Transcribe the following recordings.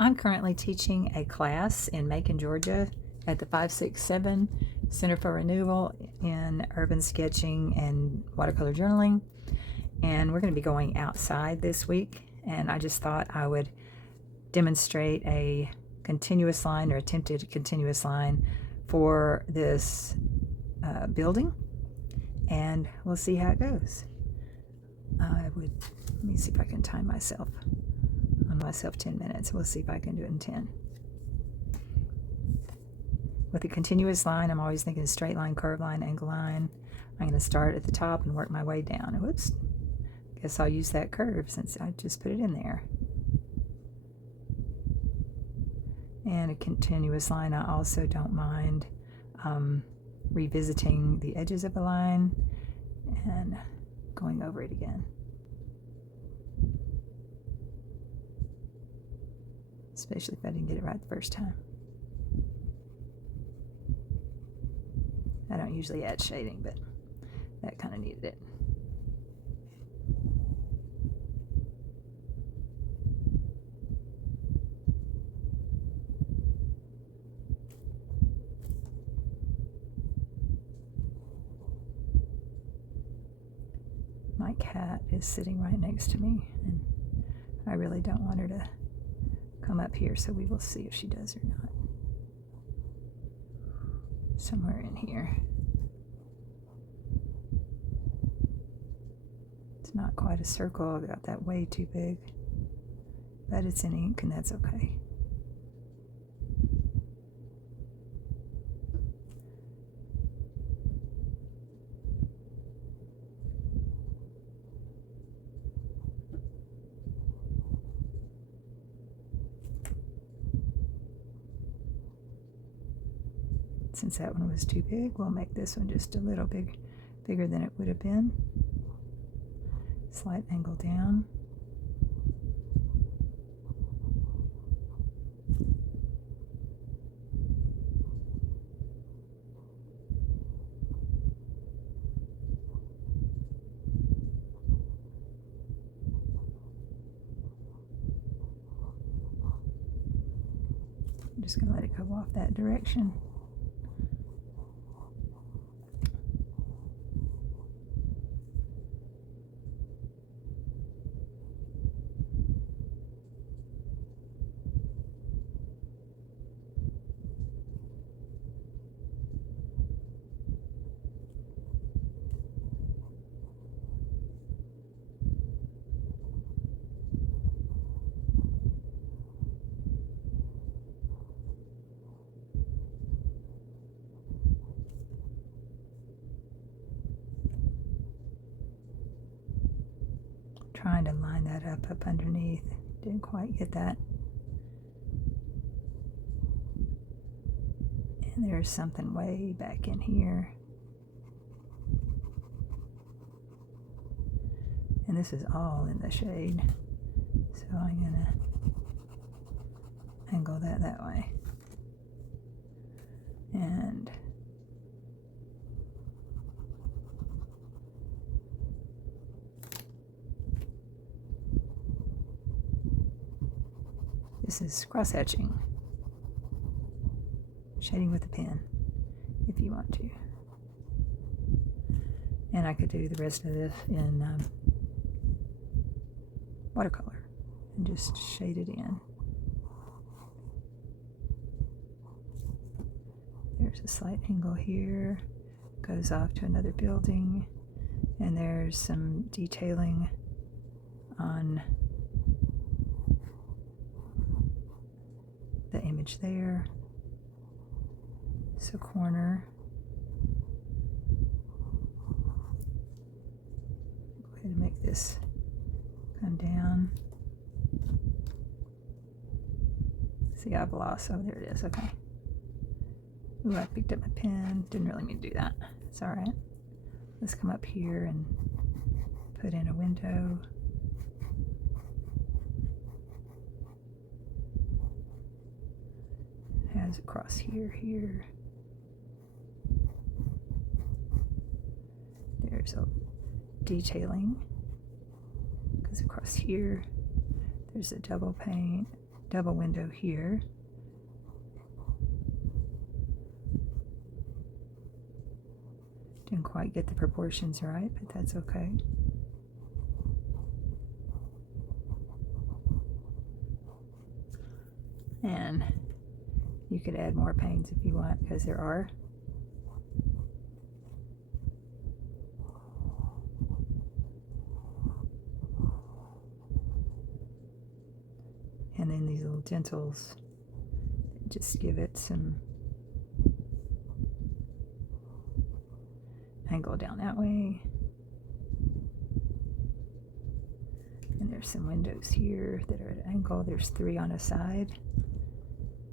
I'm currently teaching a class in Macon, Georgia at the 567 Center for Renewal in Urban Sketching and Watercolor Journaling. And we're going to be going outside this week. And I just thought I would demonstrate a continuous line or attempted continuous line for this building. And we'll see how it goes. Let me see if I can time myself. On myself 10 minutes. We'll see if I can do it in 10. With a continuous line, I'm always thinking straight line, curved line, angle line. I'm going to start at the top and work my way down. Whoops. Guess I'll use that curve since I just put it in there. And a continuous line, I also don't mind revisiting the edges of a line and going over it again. Especially if I didn't get it right the first time. I don't usually add shading, but that kind of needed it. My cat is sitting right next to me, and I really don't want her to come up here, so we will see if she does or not. Somewhere in here. It's not quite a circle. I got that way too big, but it's in ink and that's okay. Since that one was too big, we'll make this one just a little bigger than it would have been. Slight angle down. I'm just going to let it go off that direction. Trying to line that up underneath. Didn't quite get that. And there's something way back in here. And this is all in the shade. So I'm going to angle that way. And this is cross-hatching, shading with a pen, if you want to. And I could do the rest of this in watercolor and just shade it in. There's a slight angle here, goes off to another building, and there's some detailing on the image there. So corner. Go ahead and make this come down. See, I've lost. Oh, there it is. Okay. Ooh, I picked up my pen. Didn't really mean to do that. It's all right. Let's come up here and put in a window. Has across here. There's a detailing. Goes across here. There's a double paint double window here. Didn't quite get the proportions right, but that's okay. And you could add more panes if you want, because there are. And then these little dentils, just give it some angle down that way. And there's some windows here that are at an angle. There's 3 on a side.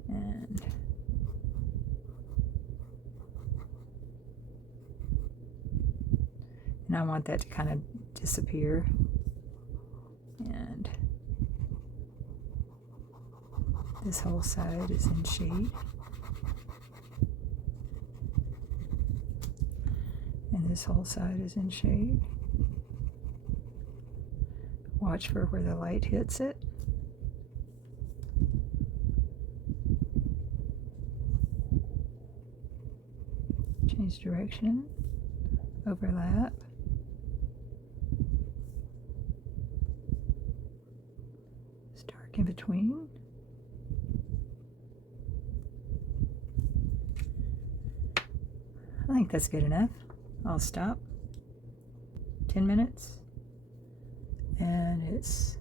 And I want that to kind of disappear. And this whole side is in shade. And this whole side is in shade. Watch for where the light hits it. Change direction, overlap. It's dark in between. I think that's good enough. I'll stop. 10 minutes. And it's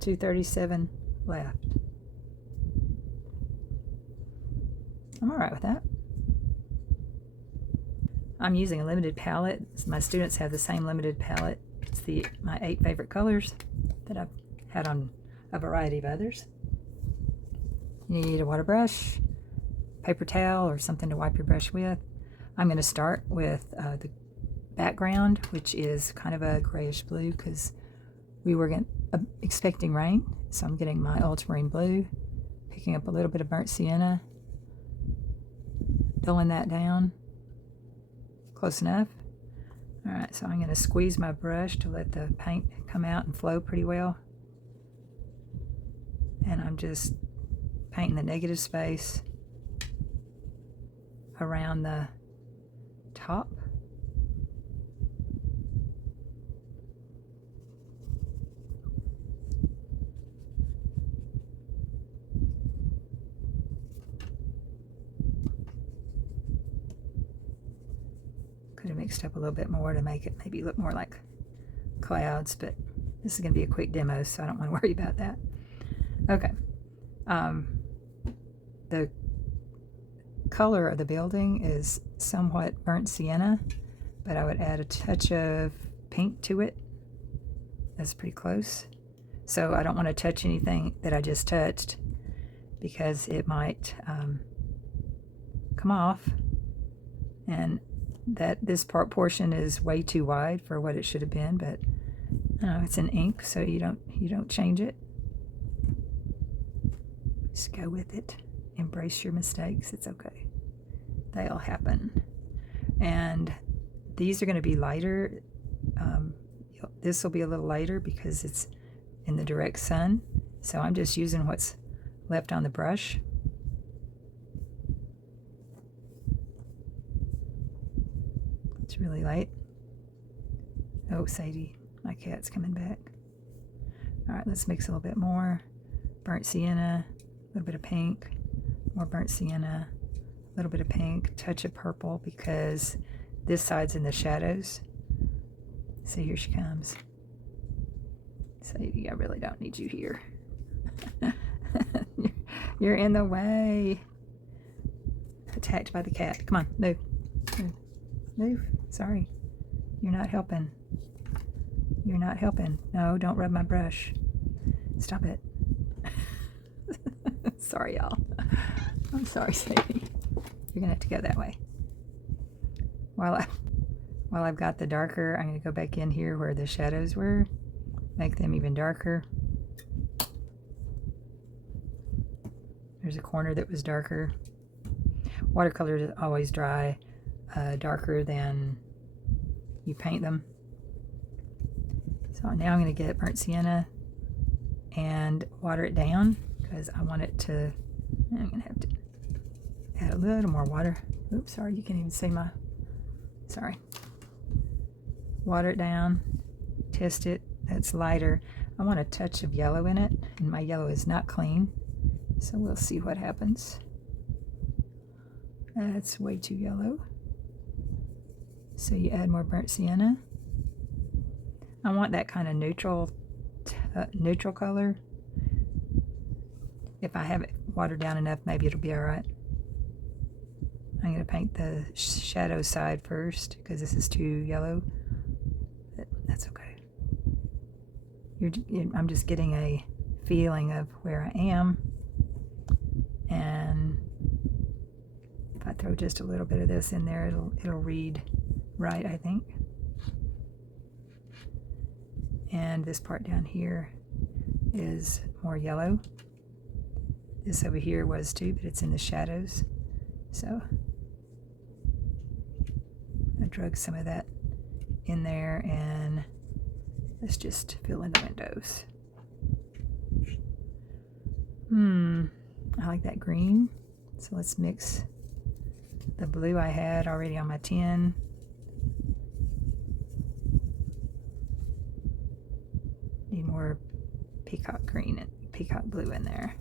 2:37 left. I'm all right with that. I'm using a limited palette. My students have the same limited palette. It's my 8 favorite colors that I've had on a variety of others. You need a water brush, paper towel, or something to wipe your brush with. I'm going to start with the background, which is kind of a grayish blue because we were expecting rain. So I'm getting my ultramarine blue, picking up a little bit of burnt sienna, dulling that down. Close enough. All right, so I'm going to squeeze my brush to let the paint come out and flow pretty well. And I'm just painting the negative space around the top. Could have mixed up a little bit more to make it maybe look more like clouds, but this is going to be a quick demo, so I don't want to worry about that. Okay. The color of the building is somewhat burnt sienna, but I would add a touch of pink to it. That's pretty close. So I don't want to touch anything that I just touched because it might come off, and that this portion is way too wide for what it should have been, but it's an ink, so you don't change it. Just go with it. Embrace your mistakes. It's okay. They'll happen. And these are going to be lighter. This will be a little lighter because it's in the direct sun. So I'm just using what's left on the brush. It's really light. Oh, Sadie, my cat's coming back. All right, let's mix a little bit more. Burnt sienna, a little bit of pink, more burnt sienna, a little bit of pink, touch of purple because this side's in the shadows. See, here she comes. Sadie, I really don't need you here. You're in the way. Attacked by the cat. Come on, move. Move. Move. Sorry. You're not helping. You're not helping. No, don't rub my brush. Stop it. Sorry, y'all. I'm sorry, Sadie. You're going to have to go that way. While I've got the darker, I'm going to go back in here where the shadows were. Make them even darker. There's a corner that was darker. Watercolors always dry darker than you paint them. So now I'm going to get burnt sienna and water it down because I want it to, I'm going to have to add a little more water. Oops, sorry, you can't even see my, sorry. Water it down, test it, that's lighter. I want a touch of yellow in it, and my yellow is not clean, so we'll see what happens. That's way too yellow. So you add more burnt sienna. I want that kind of neutral color. If I have it watered down enough, maybe it'll be all right. I'm going to paint the shadow side first because this is too yellow. But that's okay. I'm just getting a feeling of where I am. And if I throw just a little bit of this in there, it'll read right, I think. And this part down here is more yellow. This over here was too, but it's in the shadows. So I drug some of that in there, and let's just fill in the windows. I like that green. So let's mix the blue I had already on my tin. Need more peacock green and peacock blue in there.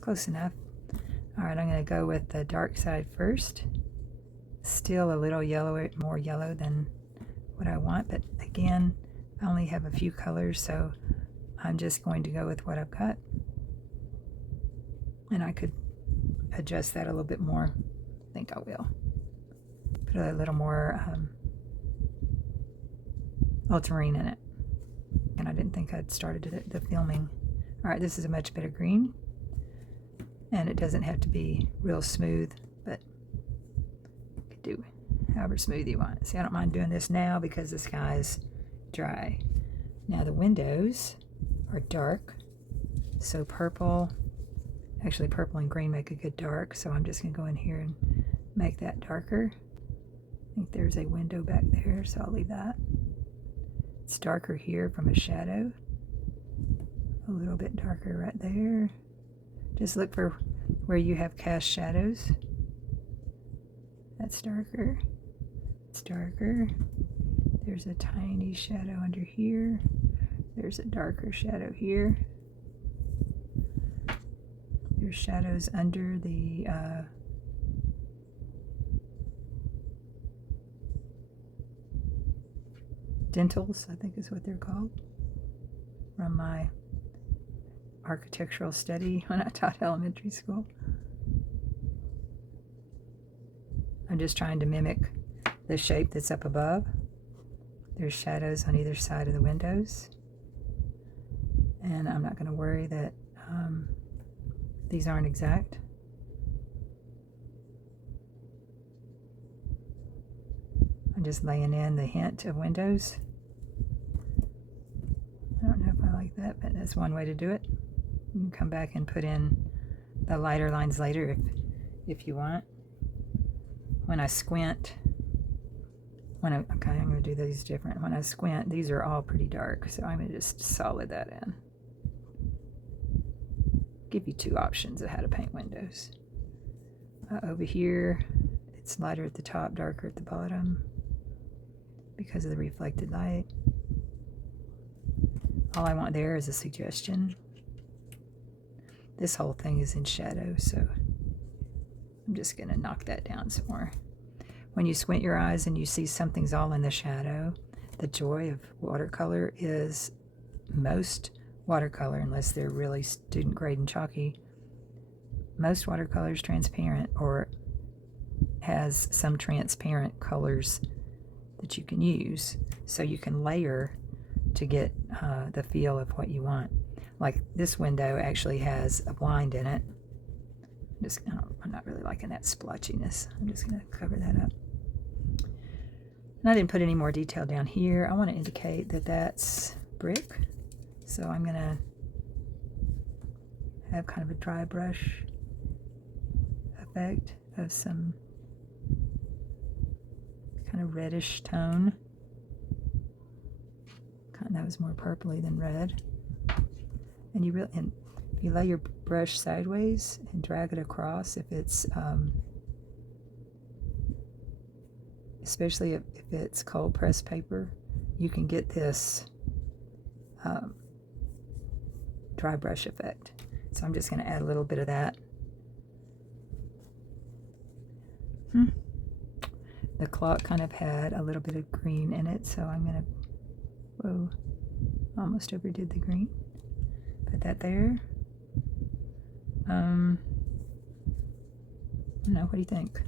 Close enough. All right, I'm going to go with the dark side first. Still a little yellow, more yellow than what I want, but again, I only have a few colors, so I'm just going to go with what I've got. And I could adjust that a little bit more. I think I will. Put a little more ultramarine in it. And I didn't think I'd started the filming. All right, this is a much better green. And it doesn't have to be real smooth, but you could do however smooth you want. See, I don't mind doing this now because the sky's dry. Now the windows are dark, so purple, actually purple and green make a good dark, so I'm just going to go in here and make that darker. I think there's a window back there, so I'll leave that. It's darker here from a shadow. A little bit darker right there. Just look for where you have cast shadows. That's darker. It's darker. There's a tiny shadow under here. There's a darker shadow here. There's shadows under the dentals, I think is what they're called, from my architectural study when I taught elementary school. I'm just trying to mimic the shape that's up above. There's shadows on either side of the windows. And I'm not going to worry that these aren't exact. I'm just laying in the hint of windows. I don't know if I like that, but that's one way to do it. You can come back and put in the lighter lines later if you want. When I squint, I'm going to do these different. When I squint, these are all pretty dark, so I'm going to just solid that in. Give you two options of how to paint windows. Over here, it's lighter at the top, darker at the bottom because of the reflected light. All I want there is a suggestion. This whole thing is in shadow, so I'm just going to knock that down some more. When you squint your eyes and you see something's all in the shadow, the joy of watercolor is most watercolor, unless they're really student grade and chalky, most watercolor is transparent or has some transparent colors that you can use, so you can layer to get the feel of what you want. Like this window actually has a blind in it. I'm not really liking that splotchiness. I'm just going to cover that up. And I didn't put any more detail down here. I want to indicate that that's brick. So I'm going to have kind of a dry brush effect of some kind of reddish tone. That was more purpley than red. And if you lay your brush sideways and drag it across, if it's especially if it's cold pressed paper, you can get this dry brush effect. So I'm just going to add a little bit of that. The clock kind of had a little bit of green in it, so I'm going to, whoa, almost overdid the green. Put that there. I don't know, what do you think?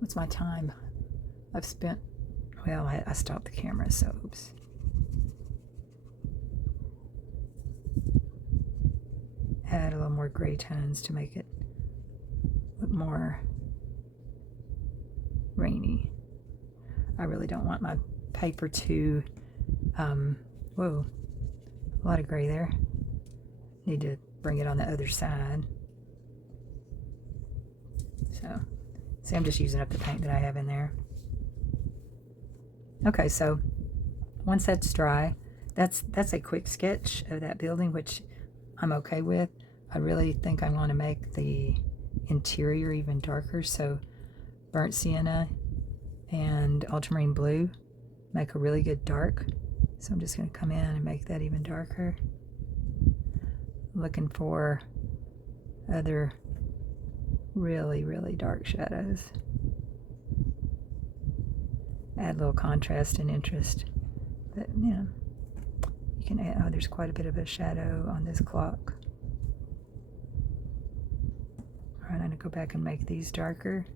What's my time? I've spent, well, I stopped the camera, so oops. Add a little more gray tones to make it look more rainy. I really don't want my paper to, whoa, a lot of gray there. Need to bring it on the other side. So, see, I'm just using up the paint that I have in there. Okay, so once that's dry, that's a quick sketch of that building, which I'm okay with. I really think I want to make the interior even darker, so burnt sienna and ultramarine blue make a really good dark. So I'm just going to come in and make that even darker. Looking for other really, really dark shadows. Add a little contrast and interest. But, you know, you can add, oh, there's quite a bit of a shadow on this clock. All right, I'm going to go back and make these darker.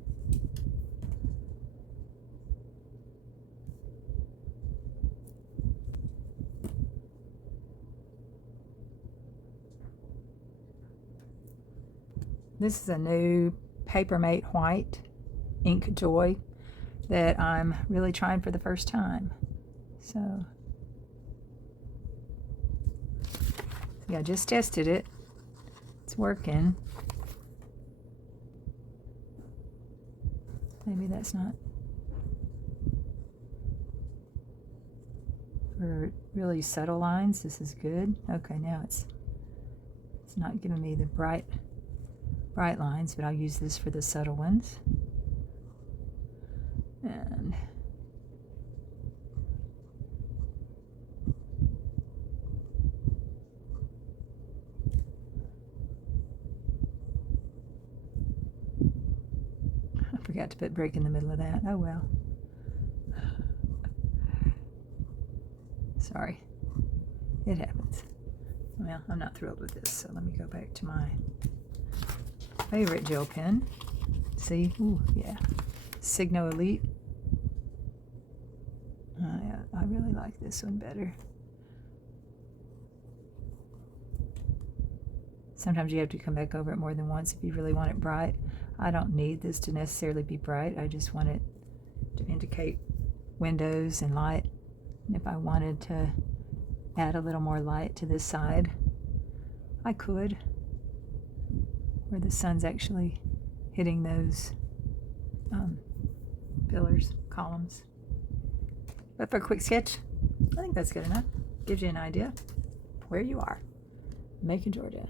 This is a new Papermate White Ink Joy that I'm really trying for the first time. So, yeah, I just tested it. It's working. Maybe that's not. For really subtle lines, this is good. Okay, now it's not giving me the bright lines, but I'll use this for the subtle ones. And I forgot to put break in the middle of that. Oh well. Sorry. It happens. Well, I'm not thrilled with this, so let me go back to my favorite gel pen. See? Ooh, yeah. Signo Elite. Yeah, I really like this one better. Sometimes you have to come back over it more than once if you really want it bright. I don't need this to necessarily be bright. I just want it to indicate windows and light. And if I wanted to add a little more light to this side, I could, where the sun's actually hitting those pillars, columns. But for a quick sketch, I think that's good enough. Gives you an idea where you are. Macon, Georgia.